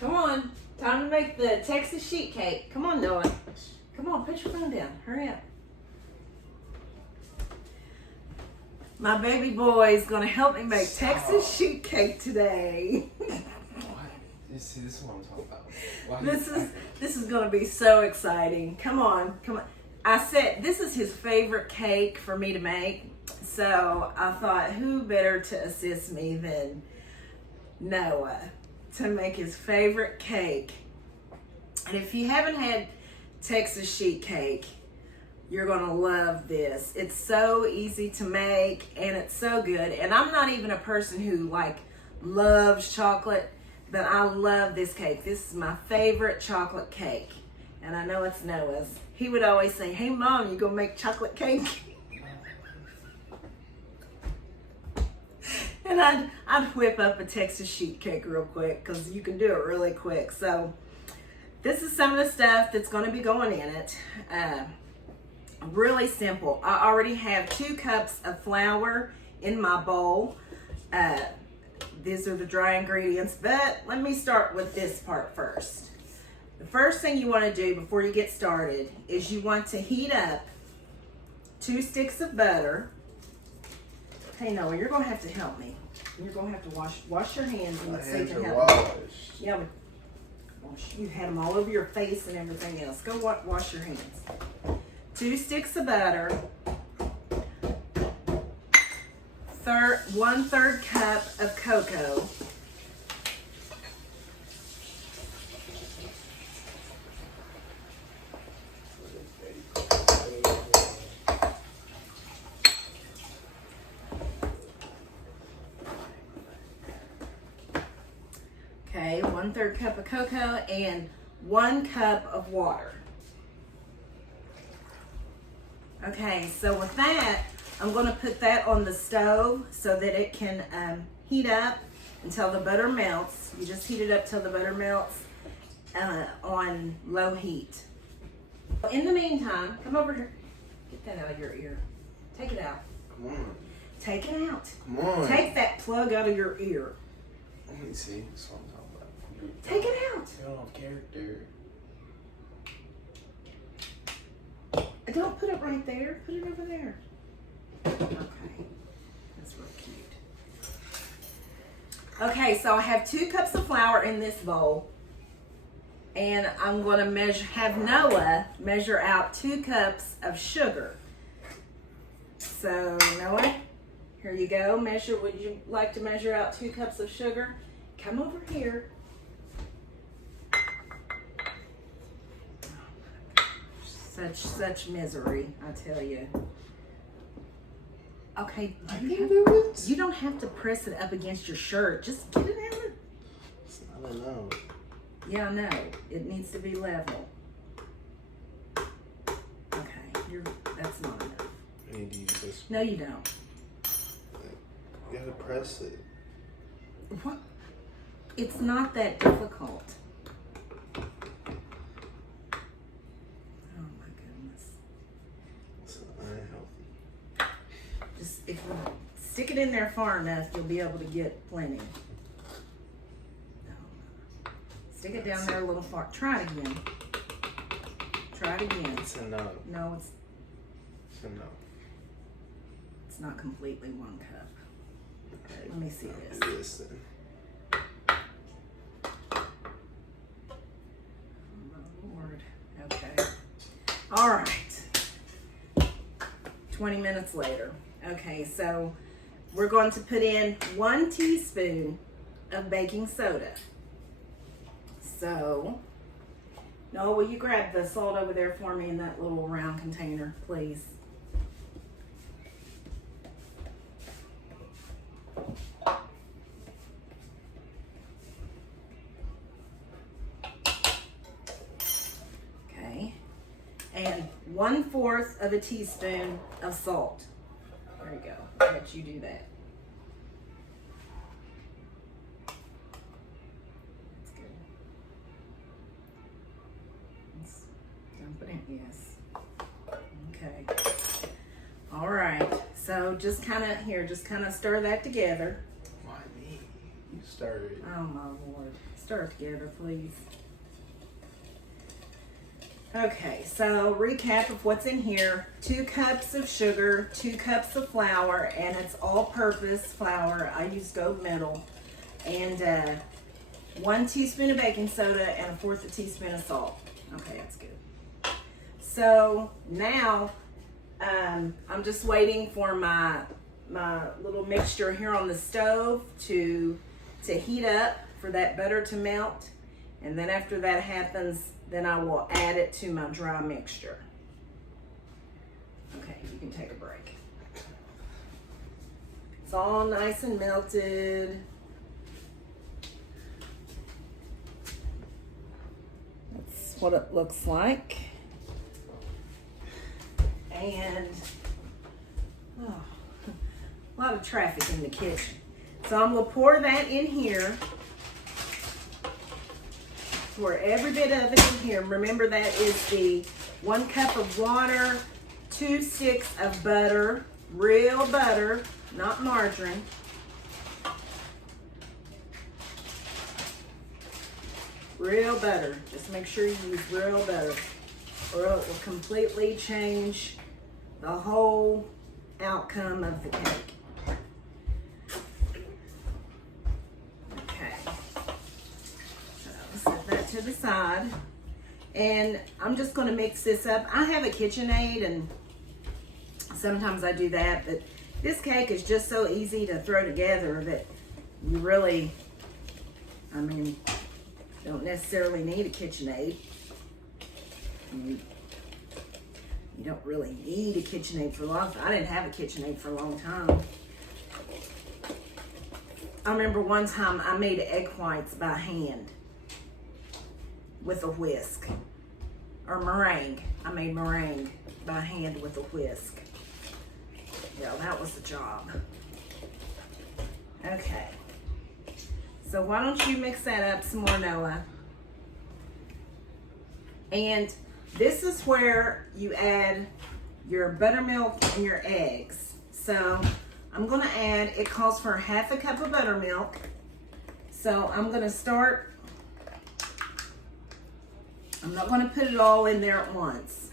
Come on. Time to make the Texas sheet cake. Come on, Noah. Come on, put your phone down. Hurry up. My baby boy is going to help me make Texas sheet cake today. See, this is what I'm talking about. This is going to be so exciting. Come on, come on. I said this is his favorite cake for me to make, so I thought who better to assist me than Noah to make his favorite cake. And if you haven't had Texas sheet cake, you're going to love this. It's so easy to make and it's so good. And I'm not even a person who loves chocolate, but I love this cake. This is my favorite chocolate cake. And I know it's Noah's. He would always say, "Hey Mom, you gonna make chocolate cake?" And I'd whip up a Texas sheet cake real quick because you can do it really quick. So this is some of the stuff that's gonna be going in it. Really simple. I already have 2 cups of flour in my bowl. These are the dry ingredients, but let me start with this part first. The first thing you want to do before you get started is you want to heat up 2 sticks of butter. Hey Noah, you're going to have to help me. You're going to have to wash your hands in the sink and help me. Yeah, you had them all over your face and everything else. Go wash your hands. 2 sticks of butter. 1/3 cup of cocoa. Okay, 1/3 cup of cocoa and 1 cup of water. Okay, so with that, I'm going to put that on the stove so that it can heat up until the butter melts. You just heat it up till the butter melts on low heat. In the meantime, come over here. Get that out of your ear. Take it out. Come on. Take it out. Come on. Take that plug out of your ear. Let me see. That's what I'm talking about. Take it out. You don't have character. Don't put it right there. Put it over there. Okay, that's real cute. Okay, so I have 2 cups of flour in this bowl, and I'm going to have Noah measure out 2 cups of sugar. So Noah, here you go. Measure. Would you like to measure out 2 cups of sugar? Come over here. Such misery, I tell you. Okay, you don't have to press it up against your shirt. Just get it out. I don't know. Yeah, I know. It needs to be level. Okay, that's not enough. I need to use this. No, you don't. You gotta press it. What? It's not that difficult. Oh my goodness. It's unhealthy. Just if you stick it in there far enough, you'll be able to get plenty. No. Stick it down there a little far. Try it again. Try it again. It's enough. No, It's enough. it's not completely 1 cup. Okay. Let me see I'll this. do this then. Lord. Okay. All right. 20 minutes later. Okay, so we're going to put in 1 teaspoon of baking soda. So, Noah, will you grab the salt over there for me in that little round container, please? Okay. And 1/4 of a teaspoon of salt. There you go. I'll let you do that. That's good. Let's dump it in. Yes. Okay. All right. So just kind of stir that together. Why me? You started. Oh my Lord. Stir together, please. Okay, so recap of what's in here. 2 cups of sugar, 2 cups of flour, and it's all-purpose flour. I use gold medal. And 1 teaspoon of baking soda and 1/4 a teaspoon of salt. Okay, that's good. So now I'm just waiting for my little mixture here on the stove to heat up, for that butter to melt. And then after that happens, then I will add it to my dry mixture. Okay, you can take a break. It's all nice and melted. That's what it looks like. And oh, a lot of traffic in the kitchen. So I'm gonna pour that in here. Pour every bit of it in here. Remember, that is the 1 cup of water, 2 sticks of butter, real butter, not margarine. Real butter. Just make sure you use real butter, or it will completely change the whole outcome of the cake. To the side, and I'm just going to mix this up. I have a KitchenAid, and sometimes I do that, but this cake is just so easy to throw together that you really, I mean, don't necessarily need a KitchenAid. You don't really need a KitchenAid for a long time. I didn't have a KitchenAid for a long time. I remember one time I made egg whites by hand with a whisk, or meringue. I made meringue by hand with a whisk. Yeah, that was the job. Okay, so why don't you mix that up some more, Noah? And this is where you add your buttermilk and your eggs. So I'm gonna add, it calls for 1/2 cup of buttermilk. So I'm gonna start, I'm not going to put it all in there at once.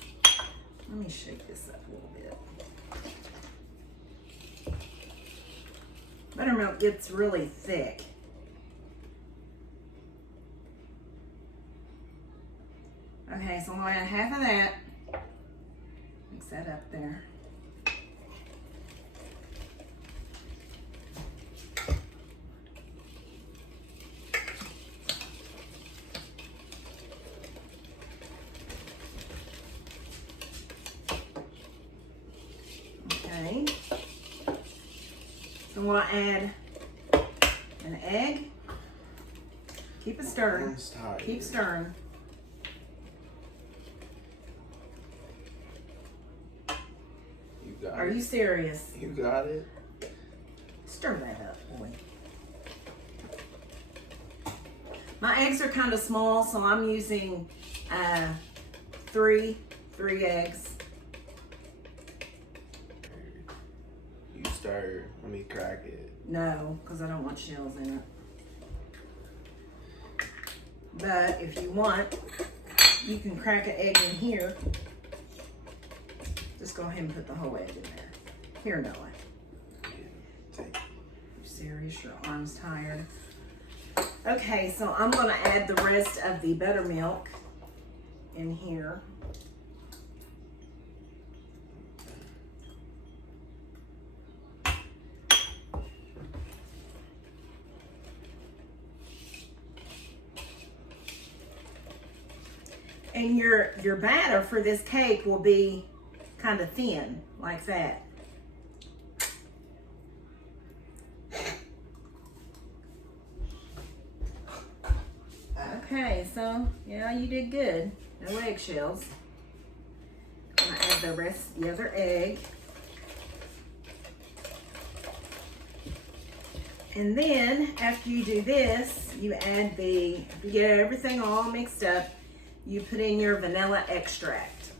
Let me shake this up a little bit. Buttermilk gets really thick. Okay, so I'm going to add 1/2 of that. Mix that up there. So I'm going to add an egg. Keep it stirring. Keep stirring. You got it. Are you serious? You got it. Stir that up, boy. My eggs are kind of small, so I'm using 3 eggs. Stir. Let me crack it. No, because I don't want shells in it. But if you want, you can crack an egg in here. Just go ahead and put the whole egg in there. Here, Noah. Take it. You serious? Your arm's tired. Okay, so I'm going to add the rest of the buttermilk in here. And your batter for this cake will be kind of thin, like that. Okay, so yeah, you did good. No eggshells. I'm gonna add the other egg. And then after you do this, you add you get everything all mixed up, you put in your vanilla extract.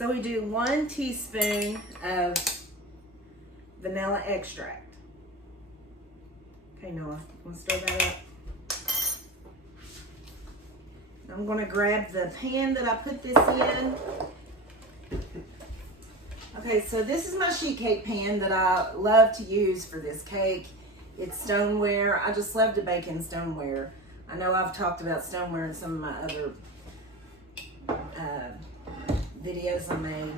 So we do 1 teaspoon of vanilla extract. Okay, Noah, want to stir that up? I'm gonna grab the pan that I put this in. Okay, so this is my sheet cake pan that I love to use for this cake. It's stoneware. I just love to bake in stoneware. I know I've talked about stoneware in some of my other videos I made.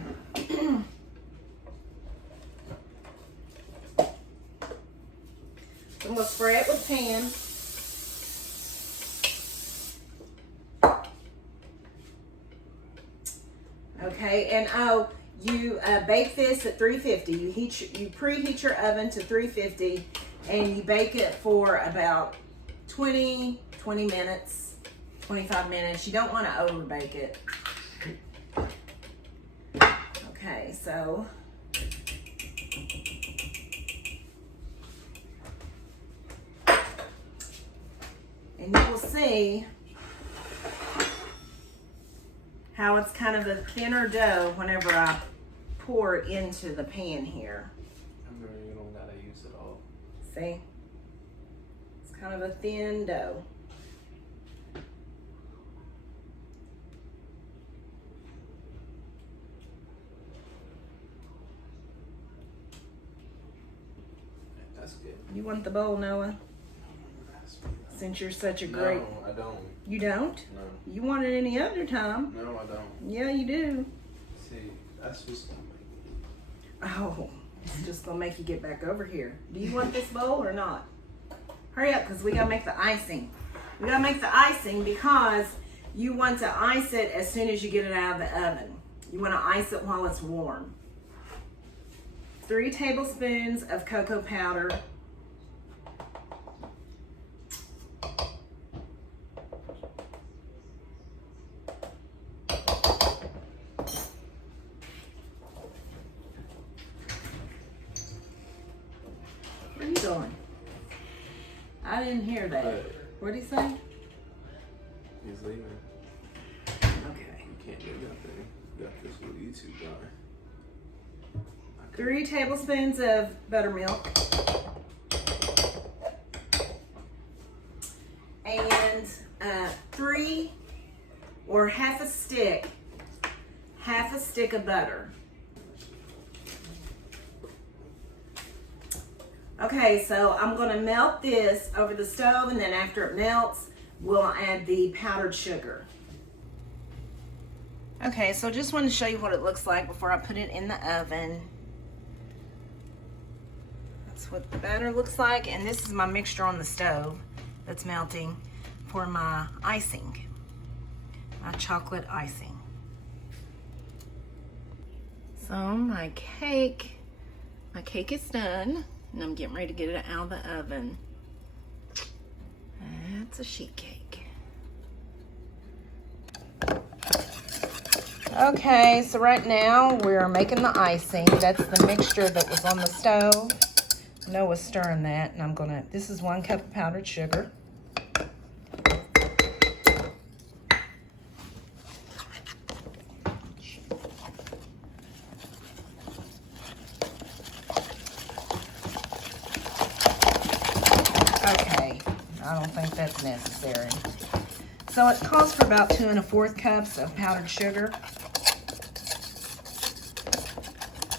I'm gonna spray it with pan. Okay, and oh, you bake this at 350. You preheat your oven to 350, and you bake it for about 20 minutes, 25 minutes. You don't want to over bake it. Okay, so and you will see how it's kind of a thinner dough whenever I pour it into the pan here. I remember you don't gotta use it all. See? It's kind of a thin dough. That's good. You want the bowl, Noah? Since you're such a great... No, I don't. You don't? No. You want it any other time. No, I don't. Yeah, you do. See, that's just gonna make Oh, it's just gonna make you get back over here. Do you want this bowl or not? Hurry up, because we gotta make the icing. We gotta make the icing because you want to ice it as soon as you get it out of the oven. You wanna ice it while it's warm. 3 tablespoons of cocoa powder. Where are you going? I didn't hear that. What did he say? He's leaving. Okay. You can't do nothing. You got this little YouTube guy. 3 tablespoons of buttermilk. And 3 or half a stick of butter. Okay, so I'm gonna melt this over the stove, and then after it melts, we'll add the powdered sugar. Okay, so just wanted to show you what it looks like before I put it in the oven. That's what the batter looks like, and this is my mixture on the stove that's melting for my icing, my chocolate icing. So my cake is done, and I'm getting ready to get it out of the oven. That's a sheet cake. Okay, so right now we're making the icing. That's the mixture that was on the stove. Noah's stirring that, and this is 1 cup of powdered sugar. Okay, I don't think that's necessary. So it calls for about 2 1/4 cups of powdered sugar.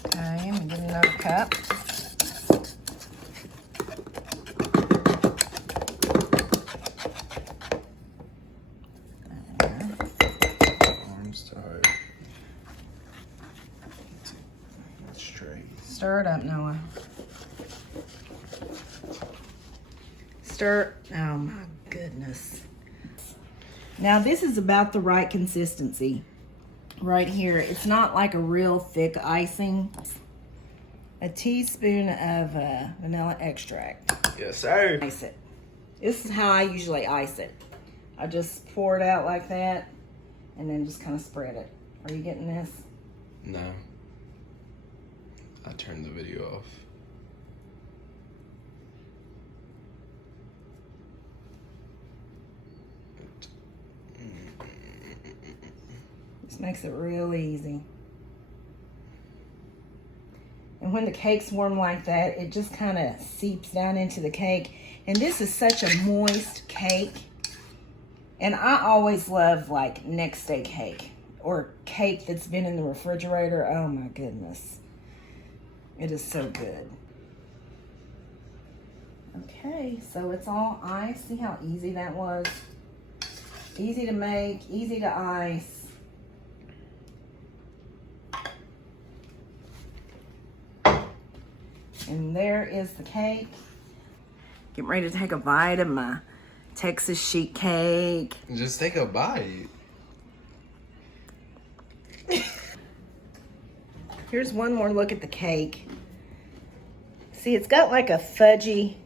Okay, I'm gonna get another cup. Arms tight. Straight. Stir it up, Noah. Oh my goodness. Now this is about the right consistency right here. It's not like a real thick icing. A teaspoon of vanilla extract. Yes, sir. Ice it. This is how I usually ice it. I just pour it out like that and then just kind of spread it. Are you getting this? No. I turned the video off. This makes it real easy. And when the cake's warm like that, it just kind of seeps down into the cake. And this is such a moist cake. And I always love like next day cake or cake that's been in the refrigerator. Oh my goodness. It is so good. Okay, so it's all ice. See how easy that was? Easy to make, easy to ice. And there is the cake. Getting ready to take a bite of my Texas sheet cake. Just take a bite. Here's one more look at the cake. See, it's got like a fudgy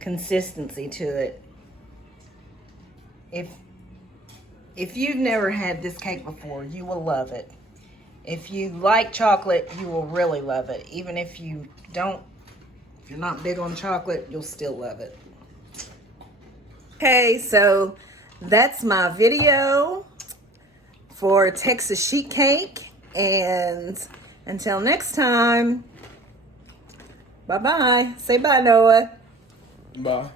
consistency to it. If you've never had this cake before, you will love it. If you like chocolate, you will really love it. Even if you don't, if you're not big on chocolate, you'll still love it. Okay, so that's my video for Texas sheet cake. And until next time, bye-bye. Say bye, Noah. Bye.